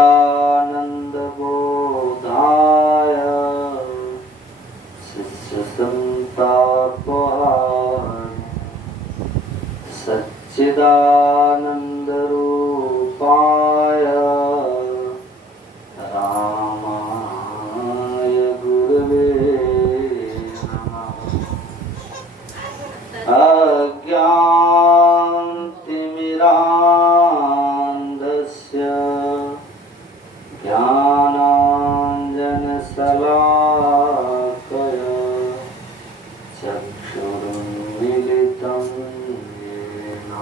सच्चिदानंद बोधाय शिष्य संतापहाय सच्चिदानंद रूपाय रामाय गुरवे नमः। अज्ञानतिमिरान्धस्य ज्ञानाञ्जनशलाकया चक्षुरुन्मीलितं येन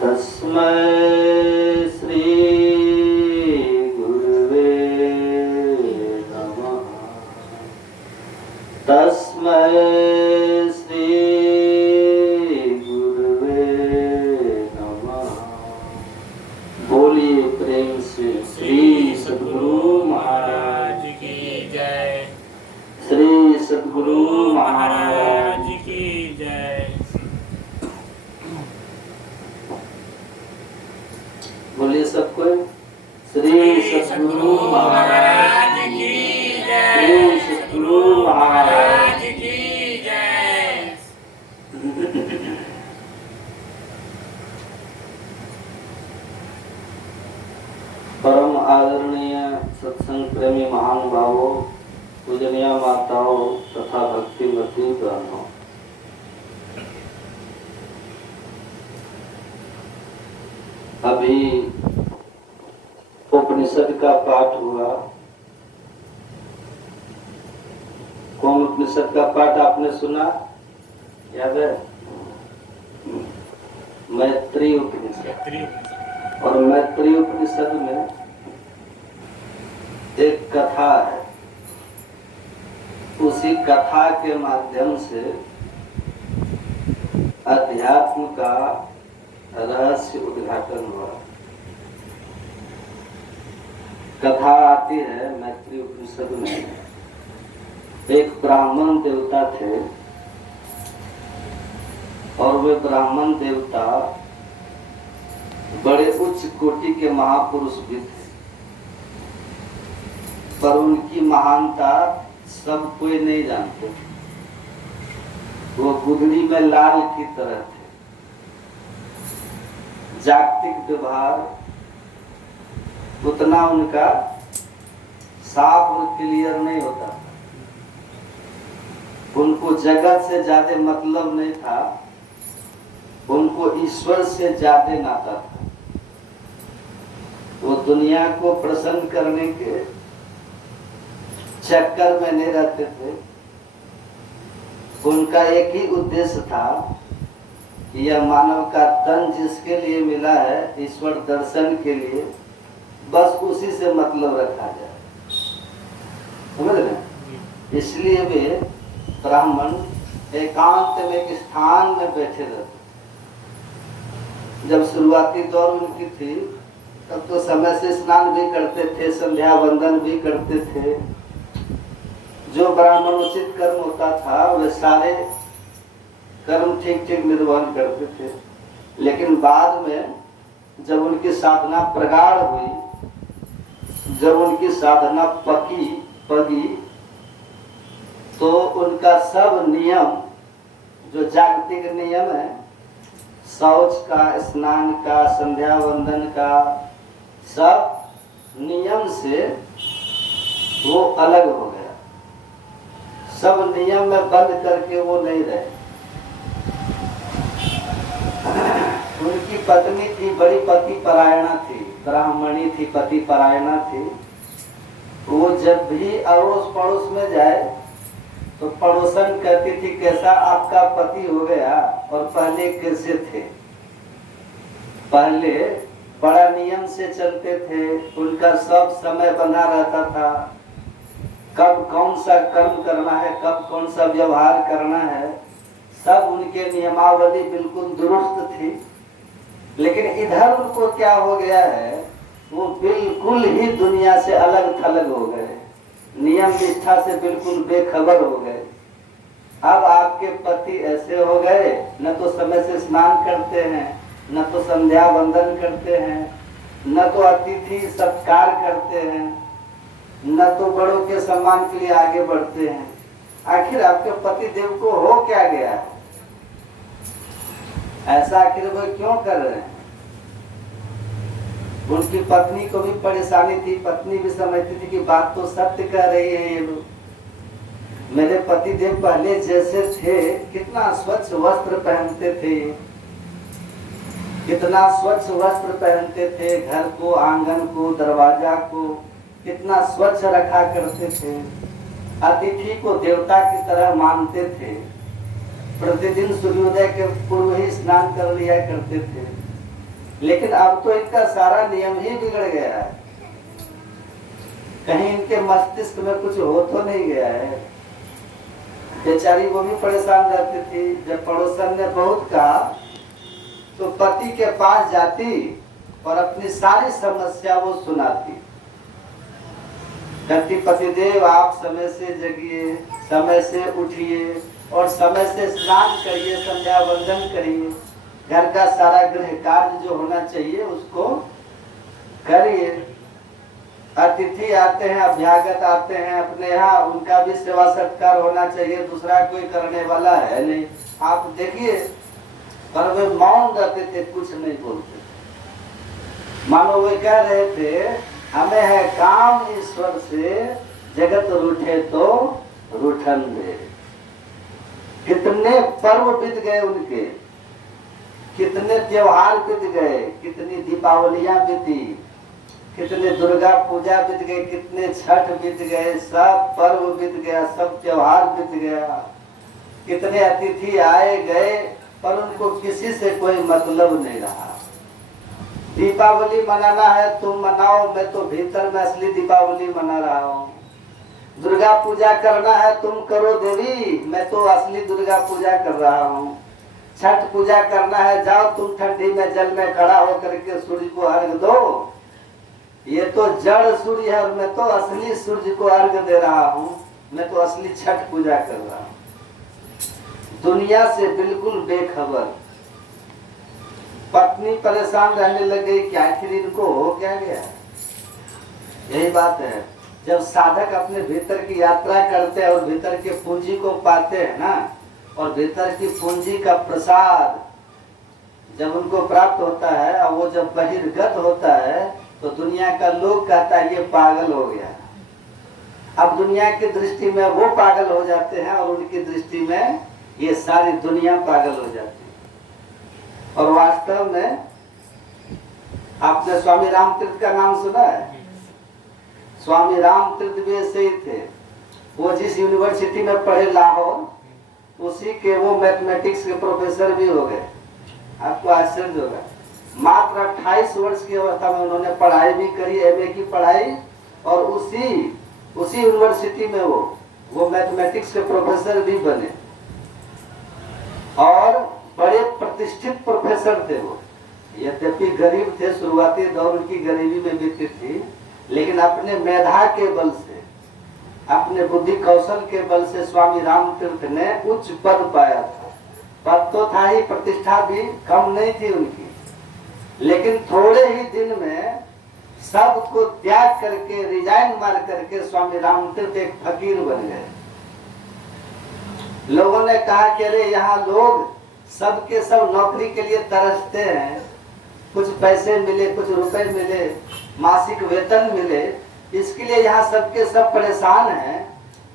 तस्मै श्री गुरुवे नमः। तस्मै श्री गुरुवे नमः। बोलिए प्रेम से श्री सद्गुरु महाराज की जय। श्री सद्गुरु महाराज की जय। बोलिए सबको श्री सद्गुरु महाराज की श्री सद्गुरु महाराज की जय। परम आदरणीय सत्संग प्रेमी महानुभावों, पूजनीय माताओं तथा भक्तिमती बहनों, अभी उपनिषद का पाठ हुआ। कौन उपनिषद का पाठ आपने सुना? याद है? मैत्री उपनिषद। और मैत्री उपनिषद में एक कथा है। उसी कथा के माध्यम से अध्यात्म का रहस्य उद्घाटन हुआ। कथा आती है मैत्री उपनिषद में। एक ब्राह्मण देवता थे और वे ब्राह्मण देवता बड़े उच्च कोटि के महापुरुष भी थे, पर उनकी महानता सब कोई नहीं जानते। वो गुदड़ी में लाल की तरह थे। जागतिक व्यवहार उतना उनका साफ और क्लियर नहीं होता। उनको जगत से ज्यादा मतलब नहीं था, उनको ईश्वर से ज्यादा नाता था। वो दुनिया को प्रसन्न करने के चक्कर में नहीं रहते थे। उनका एक ही उद्देश्य था कि यह मानव का तन जिसके लिए मिला है, ईश्वर दर्शन के लिए, बस उसी से मतलब रखा जाए। समझ रहे? इसलिए वे ब्राह्मण एकांत में एक स्थान में बैठे रहते। जब शुरुआती दौर उनकी थी तब तो समय से स्नान भी करते थे, संध्या वंदन भी करते थे। जो ब्राह्मण उचित कर्म होता था वे सारे कर्म ठीक ठीक निर्वहन करते थे। लेकिन बाद में जब उनकी साधना प्रगाढ़ हुई, जब उनकी साधना पगी, तो उनका सब नियम, जो जागतिक नियम है, शौच का, स्नान का, संध्या वंदन का, सब नियम से वो अलग हो गया। सब नियम में बंद करके वो नहीं रहे। उनकी पत्नी थी, बड़ी पति परायणा थी, ब्राह्मणी थी, पति परायणा थी। वो जब भी अड़ोस पड़ोस में जाए तो पड़ोसन कहती थी कैसा आपका पति हो गया और पहले कैसे थे। पहले बड़ा नियम से चलते थे, उनका सब समय बना रहता था, कब कौन सा कर्म करना है, कब कौन सा व्यवहार करना है, सब उनके नियमावली बिल्कुल दुरुस्त थी। लेकिन इधर उनको क्या हो गया है, वो बिल्कुल ही दुनिया से अलग थलग हो गए, नियम निष्ठा से बिल्कुल बेखबर हो गए। अब आपके पति ऐसे हो गए, न तो समय से स्नान करते हैं, न तो संध्या वंदन करते हैं, न तो अतिथि सत्कार करते हैं, न तो बड़ों के सम्मान के लिए आगे बढ़ते हैं। आखिर आपके पति देव को हो क्या गया है? ऐसा आखिर वो क्यों कर रहे हैं? उनकी पत्नी को भी परेशानी थी, पत्नी भी समझती थी कि बात तो सत्य कह रही है ये लोग। मेरे पति देव पहले जैसे थे, कितना स्वच्छ वस्त्र पहनते थे, कितना स्वच्छ वस्त्र पहनते थे, घर को, आंगन को, दरवाजा को कितना स्वच्छ रखा करते थे, अतिथि को देवता की तरह मानते थे, प्रतिदिन सूर्योदय के पूर्व ही स्नान कर लिया करते थे। लेकिन अब तो इनका सारा नियम ही बिगड़ गया है। कहीं इनके मस्तिष्क में कुछ हो तो नहीं गया है? बेचारी वो भी परेशान रहती थी। जब पड़ोसन ने बहुत कहा तो पति के पास जाती और अपनी सारी समस्या वो सुनाती। कहती, पतिदेव आप समय से जगिए, समय से उठिए और समय से स्नान करिए, संध्या वंदन करिए, घर का सारा गृह कार्य जो होना चाहिए उसको करिए। अतिथि आते हैं, अभ्यागत आते हैं अपने यहाँ, उनका भी सेवा सत्कार होना चाहिए, दूसरा कोई करने वाला है नहीं। आप देखिए, पर वे मौन रहते थे, कुछ नहीं बोलते। मानो वे कह रहे थे, हमें है काम ईश्वर से, जगत रूठे तो रूठन दे। कितने पर्व बीत गए उनके, कितने त्योहार बीत गए, कितनी दीपावलियां बीती, कितने दुर्गा पूजा बीत गए, कितने छठ बीत गए, सब पर्व बीत गया, सब त्योहार बीत गया। कितने अतिथि आए गए, पर उनको किसी से कोई मतलब नहीं रहा। दीपावली मनाना है तुम मनाओ, मैं तो भीतर में असली दीपावली मना रहा हूँ। दुर्गा पूजा करना है तुम करो देवी, मैं तो असली दुर्गा पूजा कर रहा हूँ। छठ पूजा करना है, जाओ तुम ठंडी में जल में खड़ा होकर के सूर्य को अर्घ दो। ये तो जड़ सूर्य है और मैं तो असली सूर्य को अर्घ दे रहा हूँ, मैं तो असली छठ पूजा कर रहा हूँ। दुनिया से बिल्कुल बेखबर। पत्नी परेशान रहने लगी कि आखिर इनको हो क्या गया। यही बात है, जब साधक अपने भीतर की यात्रा करते हैं और भीतर के पूंजी को पाते हैं ना, और भीतर की पूंजी का प्रसाद जब उनको प्राप्त होता है और वो जब बहिर्गत होता है तो दुनिया का लोग कहता है ये पागल हो गया। अब दुनिया की दृष्टि में वो पागल हो जाते हैं और उनकी दृष्टि में ये सारी दुनिया पागल हो जाती है। और वास्तव में आपने स्वामी रामतीर्थ का नाम सुना है? स्वामी रामतीर्थ भी ऐसे ही थे। वो जिस यूनिवर्सिटी में पढ़े लाहौर, उसी के वो मैथमेटिक्स के प्रोफेसर भी हो गए। आपको आश्चर्य होगा, मात्र 28 वर्ष की अवस्था में उन्होंने पढ़ाई भी करी, एमए की पढ़ाई, और उसी यूनिवर्सिटी में वो मैथमेटिक्स के प्रोफेसर भी बने और बड़े प्रतिष्ठित प्रोफेसर थे वो। यद्यपि गरीब थे, शुरुआती दौर उनकी गरीबी में बीती थी, लेकिन अपने मेधा के बल से, अपने बुद्धि कौशल के बल से स्वामी रामतीर्थ ने उच्च पद पाया था। पद तो था ही, प्रतिष्ठा भी कम नहीं थी उनकी, लेकिन थोड़े ही दिन में सबको त्याग करके, रिजाइन मार करके स्वामी रामतीर्थ एक फकीर बन गए। लोगों ने कहा कि अरे यहाँ लोग सबके सब नौकरी के लिए तरसते हैं, कुछ पैसे मिले, कुछ रुपए मिले, मासिक वेतन मिले, इसके लिए यहाँ सबके सब परेशान हैं।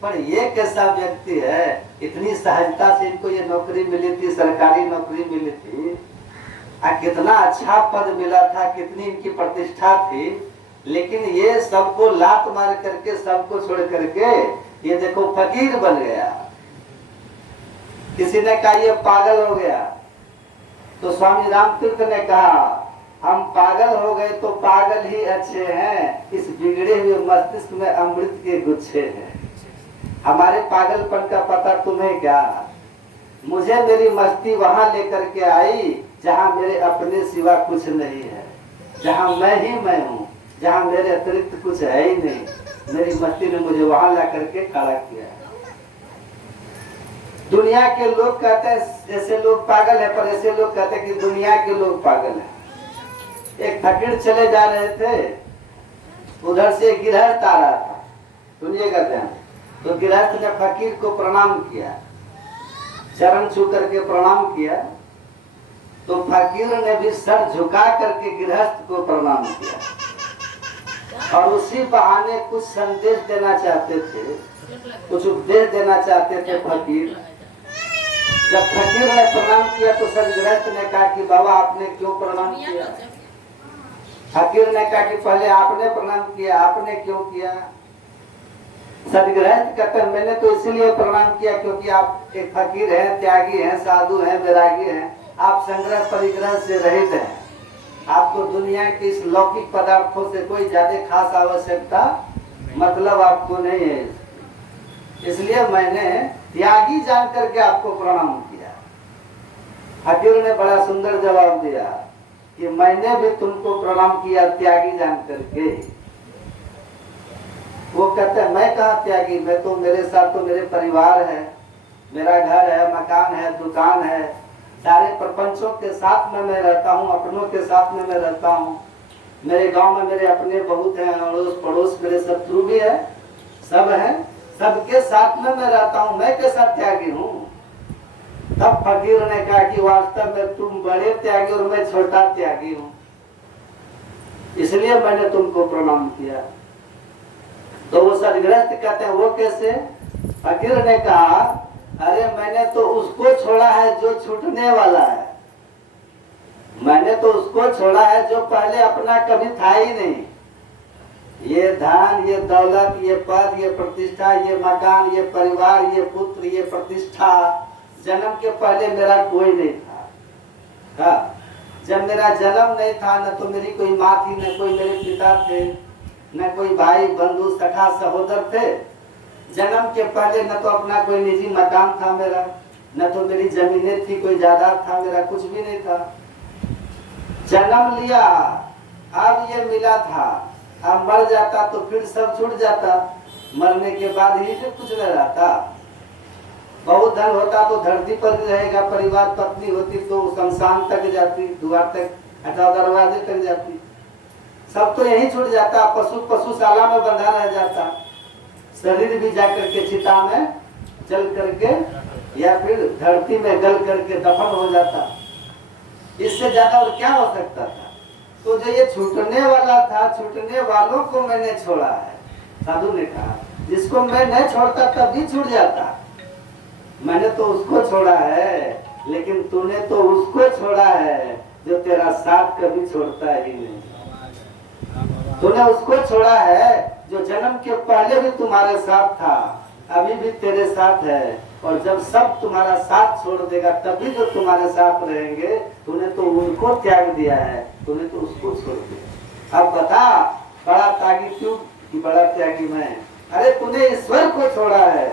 पर ये कैसा व्यक्ति है, इतनी सहजता से इनको ये नौकरी मिली थी, सरकारी नौकरी मिली थी, कितना अच्छा पद मिला था, कितनी इनकी प्रतिष्ठा थी, लेकिन ये सबको लात मार करके, सबको छोड़ करके ये देखो फकीर बन गया। किसी ने कहा ये पागल हो गया, तो स्वामी रामतीर्थ ने कहा हम पागल हो गए तो पागल ही अच्छे हैं, इस बिगड़े हुए मस्तिष्क में अमृत के गुच्छे हैं। हमारे पागलपन का पता तुम्हें क्या? मुझे मेरी मस्ती वहां लेकर के आई जहां मेरे अपने सिवा कुछ नहीं है, जहां मैं ही मैं हूँ, जहां मेरे अतिरिक्त कुछ है ही नहीं। मेरी मस्ती ने मुझे वहां ला करके खड़ा किया। दुनिया के लोग कहते हैं ऐसे लोग पागल है, पर ऐसे लोग कहते हैं कि दुनिया के लोग पागल है। एक फकीर चले जा रहे थे, उधर से गिरहस्थ आ रहा था, सुनिएगा ध्यान। तो गिरहस्थ ने फकीर को प्रणाम किया, चरण छू करके प्रणाम किया। तो फकीर ने भी सर झुका करके गृहस्थ को प्रणाम किया और उसी बहाने कुछ संदेश देना चाहते थे, कुछ उपदेश देना चाहते थे फकीर। जब फकीर ने प्रणाम किया तो सदगृहस्थ ने कहा कि बाबा आपने क्यों प्रणाम किया? फकीर ने कहा कि पहले आपने प्रणाम किया, आपने क्यों किया? सदगृहस्थ कहते हैं मैंने तो इसीलिए प्रणाम किया क्योंकि आप एक फकीर हैं, त्यागी हैं, साधु हैं, वैरागी हैं, आप संग्रह परिग्रह से रहित हैं, आपको दुनिया के इस लौकिक पदार्थों से कोई ज्यादा खास आवश्यकता मतलब आपको नहीं है, इसलिए मैंने त्यागी जान करके आपको प्रणाम किया। फकीर ने बड़ा सुंदर जवाब दिया कि मैंने भी तुमको प्रणाम किया त्यागी जान करके। वो कहते हैं मैं कहाँ त्यागी, मैं तो मेरे साथ तो मेरे परिवार है, मेरा घर है, मकान है, दुकान है, सारे प्रपंचों के साथ में मैं रहता हूँ, अपनों के साथ में मैं रहता हूँ। मेरे गांव में मेरे अपने बहुत हैं, अड़ोस पड़ोस मेरे शत्रु भी है, सब हैं, सबके साथ में मैं रहता हूँ, मैं कैसा त्यागी हूँ? तब फकीर ने कहा कि वास्तव में तुम बड़े त्यागी और मैं छोटा त्यागी हूँ, इसलिए मैंने तुमको प्रणाम किया। तो वो सदगृहस्थ कहते हैं वो कैसे? फकीर ने कहा अरे मैंने तो उसको छोड़ा है जो छूटने वाला है, मैंने तो उसको छोड़ा है जो पहले अपना कभी था ही नहीं। ये धन, ये दौलत, ये पद, ये प्रतिष्ठा, ये मकान, ये परिवार, ये पुत्र, ये प्रतिष्ठा, जन्म के पहले मेरा कोई नहीं था। जब मेरा जन्म नहीं था न तो मेरी कोई माँ थी, न कोई मेरे पिता थे, न कोई भाई बंधु सखा सहोदर थे। जन्म के पहले न तो अपना कोई निजी मकान था मेरा, न तो मेरी जमीनें थी, कोई जायदाद था मेरा, कुछ भी नहीं था। जन्म लिया, अब ये मिला था, अब मर जाता तो फिर सब छूट जाता, मरने के बाद ही फिर कुछ नहीं रहता। बहुत धन होता तो धरती पर रहेगा, परिवार पत्नी होती तो शमशान तक जाती, द्वार तक, अथवा दरवाजे तक जाती, सब तो यही छूट जाता। पशुशाला में बंधा रह जाता, शरीर भी जाकर के चिता में जल करके या फिर धरती में गल करके दफन हो जाता। इससे ज्यादा और क्या हो सकता था? तो जो ये छूटने वाला था, छूटने वालों को मैंने छोड़ा है। साधु ने कहा जिसको मैं नहीं छोड़ता तभी छूट जाता, मैंने तो उसको छोड़ा है, लेकिन तूने तो उसको छोड़ा है जो तेरा साथ कभी छोड़ता ही नहीं। तूने उसको छोड़ा है जो जन्म के पहले भी तुम्हारे साथ था, अभी भी तेरे साथ है, और जब सब तुम्हारा साथ छोड़ देगा तभी जो तुम्हारे साथ रहेंगे। तूने तो उनको त्याग दिया है, तूने तो उसको छोड़ दिया। अब बता बड़ा त्यागी क्यों कि बड़ा त्यागी मैं? अरे तूने ईश्वर को छोड़ा है,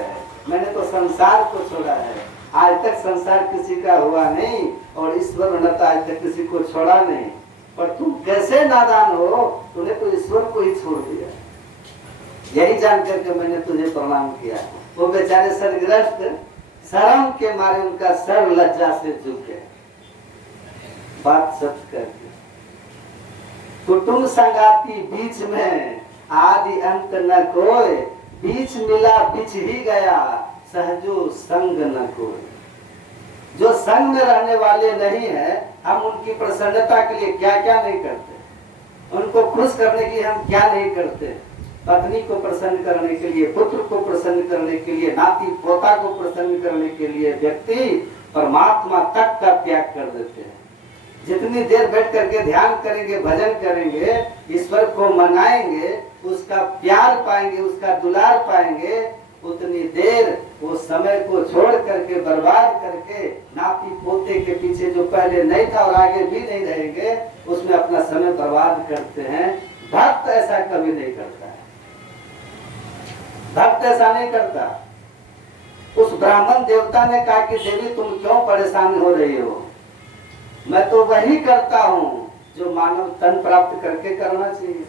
मैंने तो संसार को छोड़ा है। आज तक संसार किसी का हुआ नहीं और ईश्वर ने तो आज तक किसी को छोड़ा नहीं, पर तू कैसे नादान हो, तूने तो ईश्वर को ही छोड़ दिया। यही जान करके मैंने तुझे प्रणाम किया। वो बेचारे सदगृहस्थ शर्म के मारे उनका सर लज्जा से झुके, बात सत्य करके। कुटुंब संगाती बीच में आदि अंत न कोई, बीच मिला बीच ही गया सहजो संग न कोई। जो संग में रहने वाले नहीं है, हम उनकी प्रसन्नता के लिए क्या क्या नहीं करते, उनको खुश करने के लिए हम क्या नहीं करते। पत्नी को प्रसन्न करने के लिए, पुत्र को प्रसन्न करने के लिए, नाती पोता को प्रसन्न करने के लिए व्यक्ति परमात्मा तक का त्याग कर देते हैं। जितनी देर बैठ करके ध्यान करेंगे, भजन करेंगे, ईश्वर को मनाएंगे, उसका प्यार पाएंगे, उसका दुलार पाएंगे, उतनी देर वो समय को छोड़ करके बर्बाद करके नाती पोते के पीछे जो पहले नहीं था और आगे भी नहीं रहेंगे, उसमें अपना समय बर्बाद करते हैं। भक्त ऐसा कभी नहीं करता है, भक्त ऐसा नहीं करता। उस ब्राह्मण देवता ने कहा कि देवी तुम क्यों परेशान हो रही हो? मैं तो वही करता हूँ जो मानव तन प्राप्त करके करना चाहिए।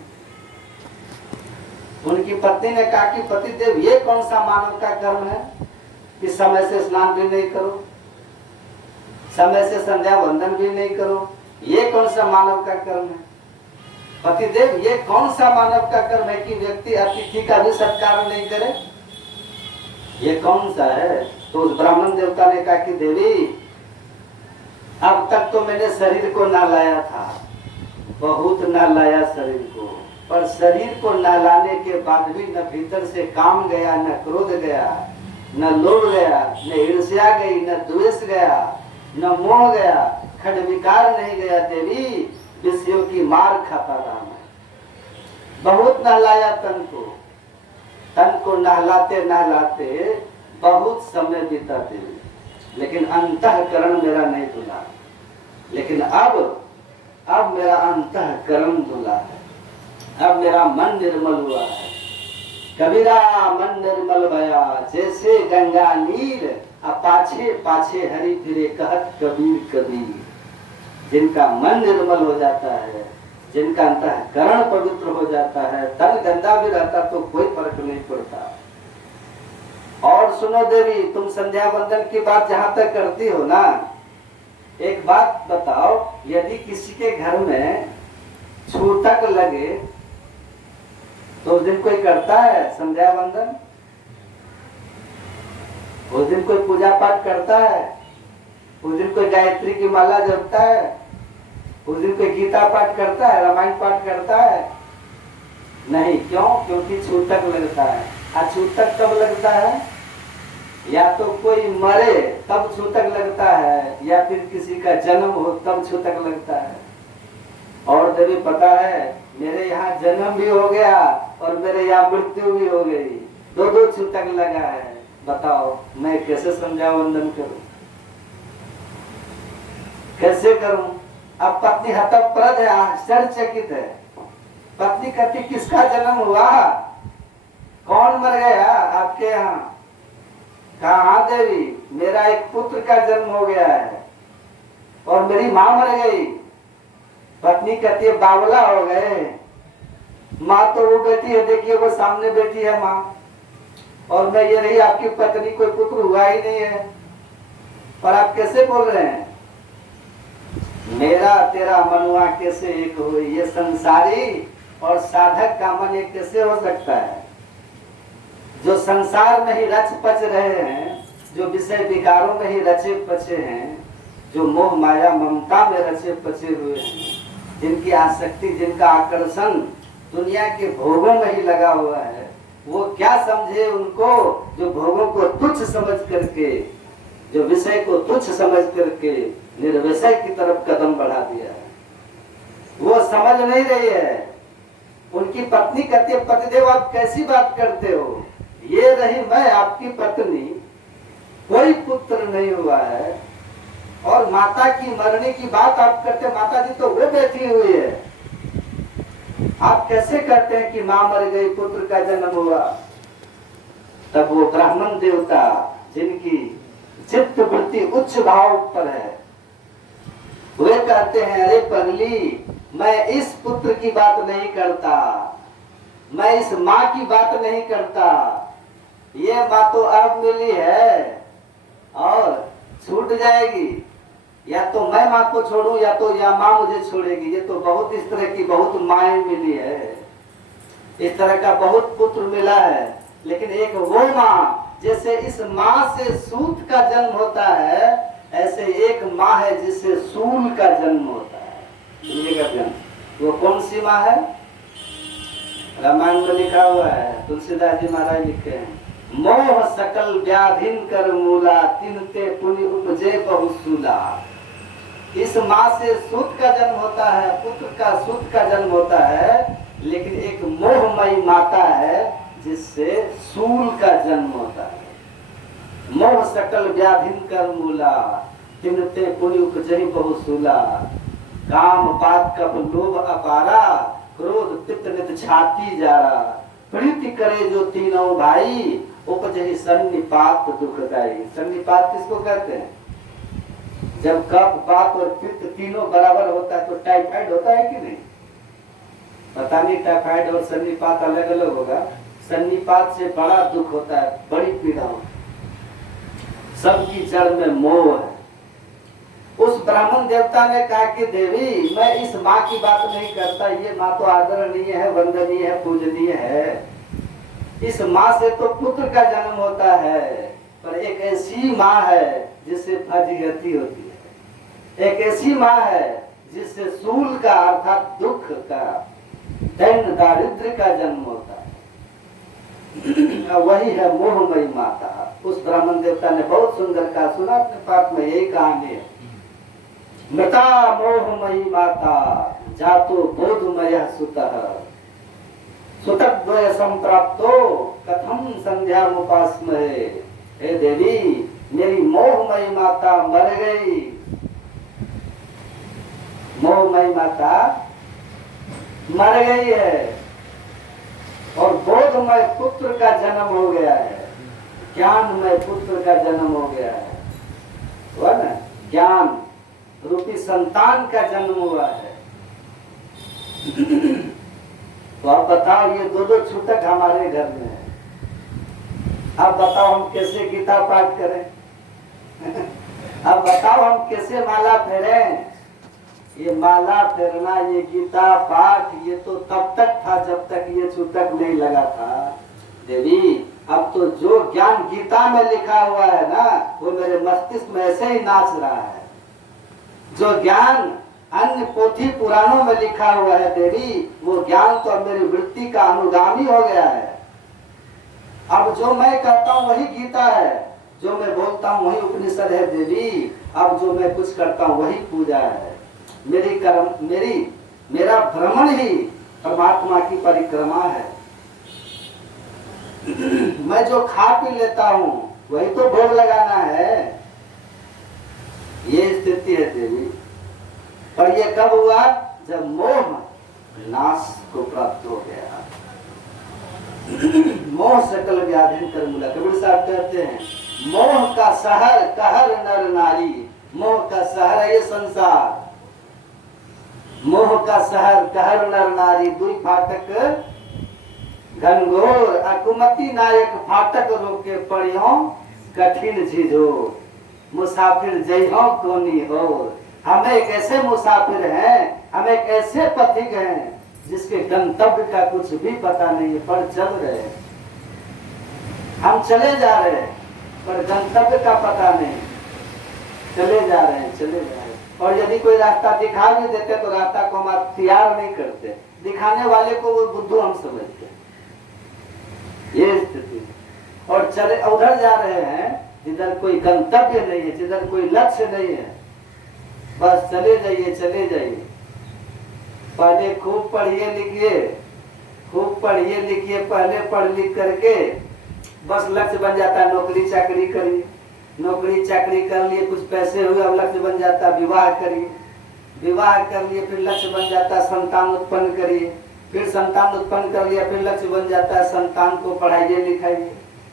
उनकी पत्नी ने कहा कि पतिदेव ये कौन सा मानव का कर्म है कि समय से स्नान भी नहीं करो, समय से संध्या वंदन भी नहीं करो, ये कौन सा मानव का कर्म है? पतिदेव, ये कौन सा मानव का कर्म है कि व्यक्ति अतिथि का भी सत्कार नहीं करे? ये कौन सा है? तो उस ब्राह्मण देवता ने कहा कि देवी, अब तक तो मैंने शरीर को नहलाया था, बहुत नहलाया शरीर को, पर शरीर को नहलाने के बाद भी न भीतर से काम गया, न क्रोध गया, न लोभ गया, न ईर्ष्या गई, न द्वेष गया, न मोह गया, खड विकार नहीं गया देवी, विषयों की मार खाता रहा मैं। बहुत नहलाया तन को नहलाते नहलाते बहुत समय बीता देवी, लेकिन अंतःकरण मेरा नहीं धुला। लेकिन अब मेरा अंतःकरण धुला है, अब मेरा मन निर्मल हुआ है। कबीरा मन निर्मल भया जैसे गंगा नीर, पाछे पाछे हरि फिरे कहत कबीर कबीर। जिनका मन निर्मल हो जाता है, जिनका अंतःकरण पवित्र हो जाता है, तन गंदा भी रहता तो कोई फर्क नहीं पड़ता। और सुनो देवी, तुम संध्या वंदन की बात जहां तक करती हो ना, एक बात बताओ, यदि किसी के घर में छूतक लगे तो उस दिन कोई करता है संध्या वंदन? उस दिन कोई पूजा पाठ करता है? उस दिन कोई गायत्री की माला जपता है? उस दिन कोई गीता पाठ करता है, रामायण पाठ करता है? नहीं। क्यों? क्योंकि छूतक लगता है। छूतक कब लगता है? या तो कोई मरे तब छूतक लगता है, या फिर किसी का जन्म हो तब छूतक लगता है। और देवी पता है, मेरे यहाँ जन्म भी हो गया और मेरे यहाँ मृत्यु भी हो गई, दो छूतक लगा है। बताओ मैं कैसे संध्या वंदन करूं, कैसे करूं? अब पत्नी हतप्रद है, आश्चर्यचकित है। पत्नी कहती किसका जन्म हुआ, कौन मर गया आपके यहाँ? कहा देवी, मेरा एक पुत्र का जन्म हो गया है और मेरी माँ मर गई। पत्नी कहती है बावला हो गए, माँ तो वो बेटी है, देखिए वो सामने बैठी है माँ, और मैं ये रही आपकी पत्नी, कोई पुत्र हुआ ही नहीं है, पर आप कैसे बोल रहे हैं? मेरा तेरा मनुआ कैसे एक हो? ये संसारी और साधक का मन एक कैसे हो सकता है? जो संसार में ही रच पच रहे हैं, जो विषय विकारों में ही रचे पचे हैं, जो मोह माया ममता में रचे पचे हुए हैं, जिनकी आसक्ति, जिनका आकर्षण दुनिया के भोगों में ही लगा हुआ है, वो क्या समझे उनको जो भोगों को तुच्छ समझ करके, जो विषय को तुच्छ समझ करके निर्विषय की तरफ कदम बढ़ा दिया है। वो समझ नहीं रही है। उनकी पत्नी कहती है पतिदेव आप कैसी बात करते हो, ये रही मैं आपकी पत्नी, कोई पुत्र नहीं हुआ है, और माता की मरने की बात आप करते, माता जी तो वो बैठी हुई है, आप कैसे कहते हैं कि माँ मर गई, पुत्र का जन्म हुआ? तब वो ब्राह्मण देवता जिनकी चित्त वृत्ति उच्च भाव पर है, वे कहते हैं अरे पगली, मैं इस पुत्र की बात नहीं करता, मैं इस माँ की बात नहीं करता, ये माँ तो अब मिली है और छूट जाएगी, या तो मैं माँ को छोड़ूं या तो या माँ मुझे छोड़ेगी। ये तो बहुत इस तरह की बहुत माएँ मिली है, इस तरह का बहुत पुत्र मिला है, लेकिन एक वो माँ, जैसे इस माँ से सूत का जन्म होता है, ऐसे एक माँ है जिससे सूल का जन्म होता है। का जन्म वो कौन सी माँ है? रामायण में लिखा हुआ है, तुलसीदास जी महाराज लिखे हैं, मोह सकल व्याधिन कर मूला, तिनते पुनि उपजे बहुसूला। इस माँ से सूत का जन्म होता है, पुत्र का सूत का जन्म होता है, लेकिन एक मोहमयी माता है जिससे सूल का जन्म होता है। मोह सकल व्याधिन कर मूला, तिनते पुनि उपजे बहुसूला। काम पात कप लोभ अपारा, क्रोध पित्त नित छाती जारा। प्रीति करे जो तीनों भाई, उपजहि सन्निपात दुखदाई। सन्निपात किसको कहते हैं? जब कफ पात और पित्त तीनों बराबर होता है तो टाइफाइड होता है कि नहीं? पता नहीं टाइफाइड और सन्निपात अलग अलग होगा। सन्निपात से बड़ा दुख होता है, बड़ी पीड़ा होती है, सबकी जड़ में मोह है। उस ब्राह्मण देवता ने कहा कि देवी मैं इस माँ की बात नहीं करता, ये माँ तो आदरणीय है, वंदनीय है, पूजनीय है। इस माँ से तो पुत्र का जन्म होता है, पर एक ऐसी माँ है जिससे फजीहती होती है। एक ऐसी माँ है जिससे सूल का अर्थात दुख का, दैन्य दारिद्र्य का जन्म होता है। वही है मोहमयी माता। उस ब्राह्मण देवता ने बहुत सुंदर कहा, सुना अपने पाठ में यही कहानी है। मृता मोहमयी माता जातो बोधमय सुतः सुतद्वय संप्राप्तो कथम संध्या मुपास्महे। हे देवी मेरी मोहमयी माता मर गई, मोहमयी माता मर गई है और बोधमय पुत्र का जन्म हो गया है, ज्ञानमय पुत्र का जन्म हो गया है, हुआ ना, ज्ञान रूपी संतान का जन्म हुआ है। तो आप बताओ ये दो छूतक हमारे घर में है, अब बताओ हम कैसे गीता पाठ करें? अब बताओ हम कैसे माला फेरें? ये माला फेरना, ये गीता पाठ, ये तो तब तक था जब तक ये छूतक नहीं लगा था। देवी अब तो जो ज्ञान गीता में लिखा हुआ है ना, वो मेरे मस्तिष्क में ऐसे ही नाच रहा है। जो ज्ञान अन्य पोथी पुराणों में लिखा हुआ है देवी, वो ज्ञान तो अब मेरी वृत्ति का अनुगामी हो गया है। अब जो मैं कहता हूँ वही गीता है, जो मैं बोलता हूँ वही उपनिषद है देवी। अब जो मैं कुछ करता हूँ वही पूजा है। मेरा भ्रमण ही परमात्मा की परिक्रमा है। मैं जो खा पी लेता हूँ वही तो भोग लगाना है। ये स्थिति है देवी। पर ये कब हुआ? जब मोह नाश को प्राप्त हो गया। मोह सकल व्याधि कर मूला। कबीर साहब कहते हैं मोह का शहर कहर नर नारी। मोह का शहर है ये संसार, मोह का शहर कहर नर नारी। दुई फाटक घनघोर अकुमति नायक फाटक रोके पड़ियों कठिन झिझो। मुसाफिर जइहो कोनी हो। हम एक ऐसे मुसाफिर हैं, हम एक ऐसे पथिक हैं जिसके गंतव्य का कुछ भी पता नहीं है, पर चल रहे हैं। हम चले जा रहे हैं पर गंतव्य का पता नहीं, चले जा रहे हैं, चले जा रहे हैं। और यदि कोई रास्ता दिखा भी देते तो रास्ता को हम तैयार नहीं करते, दिखाने वाले को वो बुद्धू हम समझते। ये स्थिति। और चले उधर जा रहे हैं जिधर कोई गंतव्य नहीं है, जिधर कोई लक्ष्य नहीं है, बस चले जाइए, चले जाइए। पहले खूब पढ़िए लिखिए, खूब पढ़िए लिखिए, पहले पढ़ लिख करके बस लक्ष्य बन जाता है नौकरी चाकरी करिए, नौकरी चाकरी कर लिए, कुछ पैसे हुए, अब लक्ष्य बन जाता है विवाह करिए, विवाह कर लिए, फिर लक्ष्य बन जाता है संतान उत्पन्न करिए, फिर संतान उत्पन्न कर लिया, फिर लक्ष्य बन जाता है संतान को पढ़ाइए लिखाइए,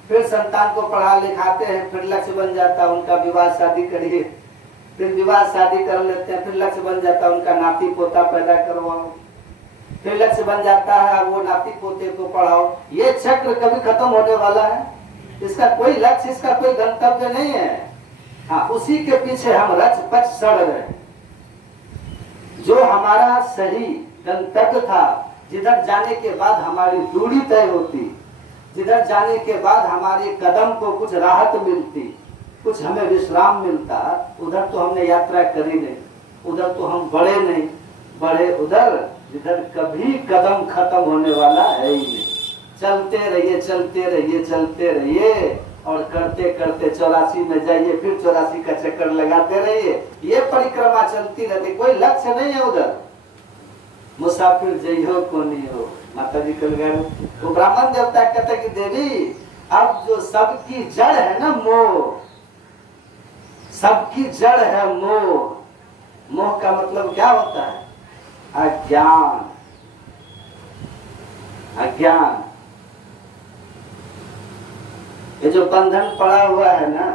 फिर संतान को पढ़ा लिखाते हैं, फिर लक्ष्य बन जाता है उनका विवाह शादी करिए, फिर विवाह शादी कर लेते हैं, फिर लक्ष्य बन जाता है उनका नाती पोता पैदा करवाओ, फिर लक्ष्य बन जाता है वो नाती पोते को पढ़ाओ। ये चक्र कभी खत्म होने वाला है? इसका कोई लक्ष्य, इसका कोई गंतव्य नहीं है। हाँ, उसी के पीछे हम रच पच सड़ रहे। जो हमारा सही गंतव्य था, जिधर जाने के बाद हमारी दूरी तय होती, जिधर जाने के बाद हमारे कदम को कुछ राहत मिलती, कुछ हमें विश्राम मिलता, उधर तो हमने यात्रा करी नहीं, उधर तो हम बढ़े नहीं, बढ़े उधर जिधर कभी कदम खत्म होने वाला है ही नहीं। चलते रहिए, चलते रहिए, चलते रहिए, और करते करते 84 में जाइए, फिर 84 का चक्कर लगाते रहिए। ये परिक्रमा चलती रहती, कोई लक्ष्य नहीं है उधर। मुसाफिर जइहो को नहीं हो। माता जी कल गए वो ब्राह्मण देवता कहते कि देवी अब जो सबकी जड़ है ना मोह, सबकी जड़ है मोह। मोह का मतलब क्या होता है? अज्ञान, अज्ञान। ये जो बंधन पड़ा हुआ है ना,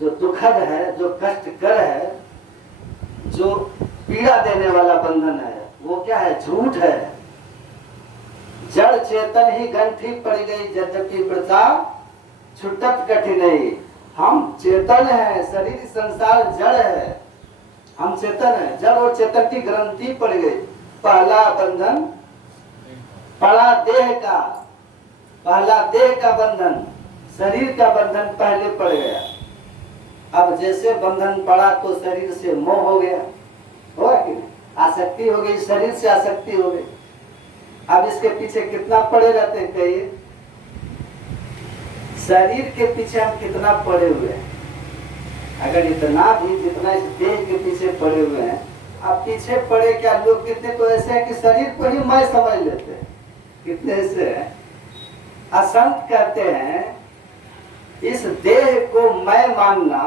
जो दुखद है, जो कष्टकर है, जो पीड़ा देने वाला बंधन है, वो क्या है? झूठ है। जड़ चेतन ही गंठी पड़ गई, यद्यपि व्रता छुटत कठिनाई। हम चेतन है, शरीर संसार जड़ है, हम चेतन है, जड़ और चेतन की ग्रंथि पड़ गई। पहला बंधन पड़ा देह का, पहला देह का बंधन, शरीर का बंधन पहले पड़ गया। अब जैसे बंधन पड़ा तो शरीर से मोह हो गया, होगा कि नहीं? आसक्ति हो गई, शरीर से आसक्ति हो गई। अब इसके पीछे कितना पड़े रहते हैं कहिए? शरीर के पीछे हम कितना पड़े हुए हैं? अगर इतना भी जितना इस देह के पीछे पड़े हुए हैं, अब पीछे पड़े क्या लोग कितने तो ऐसे हैं कि शरीर को ही मैं समझ लेते हैं। कितने ऐसे हैं? असंत कहते हैं इस देह को मैं मानना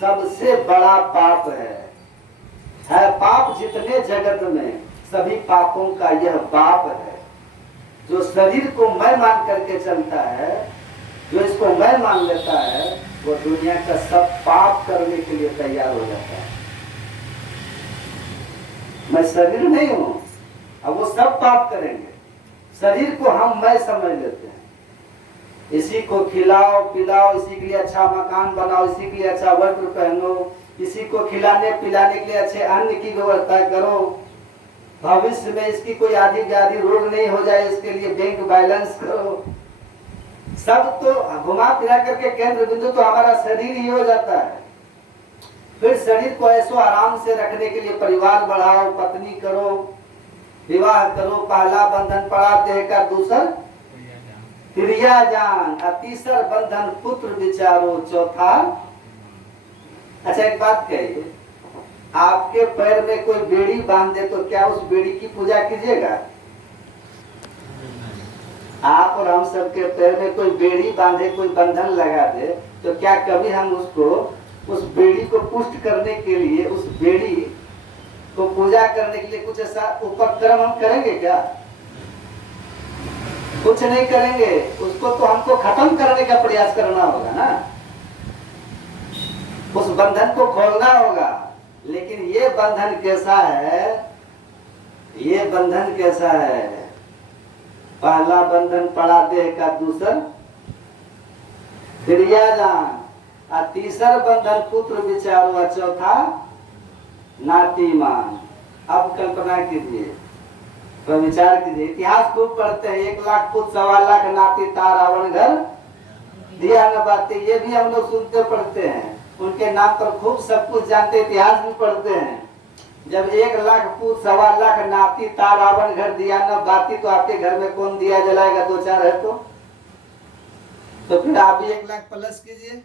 सबसे बड़ा पाप है पाप जितने जगत में, सभी पापों का यह बाप है। जो शरीर को मैं मान करके चलता है, जो इसको मैं मान लेता है, वो दुनिया का सब पाप करने के लिए तैयार हो जाता है। मैं शरीर नहीं हूं, अब वो सब पाप करेंगे। शरीर को हम मैं समझ लेते हैं। इसी को खिलाओ पिलाओ, इसी के लिए अच्छा मकान बनाओ, इसी के लिए अच्छा वस्त्र पहनो, इसी को खिलाने पिलाने के लिए अच्छे अन्न की व्यवस्था करो, भविष्य में इसकी कोई आदि व्याधि रोग नहीं हो जाए इसके लिए बैंक बैलेंस करो। सब तो घुमा फिरा करके केंद्र बिंदु तो हमारा शरीर ही हो जाता है। फिर शरीर को ऐसो आराम से रखने के लिए परिवार बढ़ाओ, पत्नी करो, विवाह करो। पहला बंधन पड़ा देह का, दूसर क्रिया जान, तीसर बंधन पुत्र विचारो, चौथा। अच्छा एक बात कहिए, आपके पैर में कोई बेड़ी बांध दे तो क्या उस बेड़ी की पूजा कीजिएगा? आप और हम सबके पैर में कोई बेड़ी बांधे, कोई बंधन लगा दे तो क्या कभी हम उसको, उस बेड़ी को पुष्ट करने के लिए, उस बेड़ी को पूजा करने के लिए कुछ ऐसा उपक्रम हम करेंगे क्या? कुछ नहीं करेंगे। उसको तो हमको खत्म करने का प्रयास करना होगा ना, उस बंधन को खोलना होगा। लेकिन ये बंधन कैसा है? ये बंधन कैसा है? पहला बंधन पड़ा देह का, दूसर क्रिया जान, और तीसर बंधन पुत्र विचारो, और चौथा नाती मान। अब कल्पना कीजिए, तो विचार कीजिए। इतिहास खूब पढ़ते हैं, 1 लाख पुत्र 1.25 लाख नाती, ता रावण घर दिया न बातें, ये भी हम लोग सुनते पढ़ते हैं। उनके नाम पर खूब सब कुछ जानते, इतिहास भी पढ़ते हैं। जब 1 लाख पुत्र 1.25 लाख नाती, ता रावण घर दिया न बाती, तो आपके घर में कौन दिया जलाएगा? 2-4 है तो फिर आप भी 1 लाख प्लस कीजिए।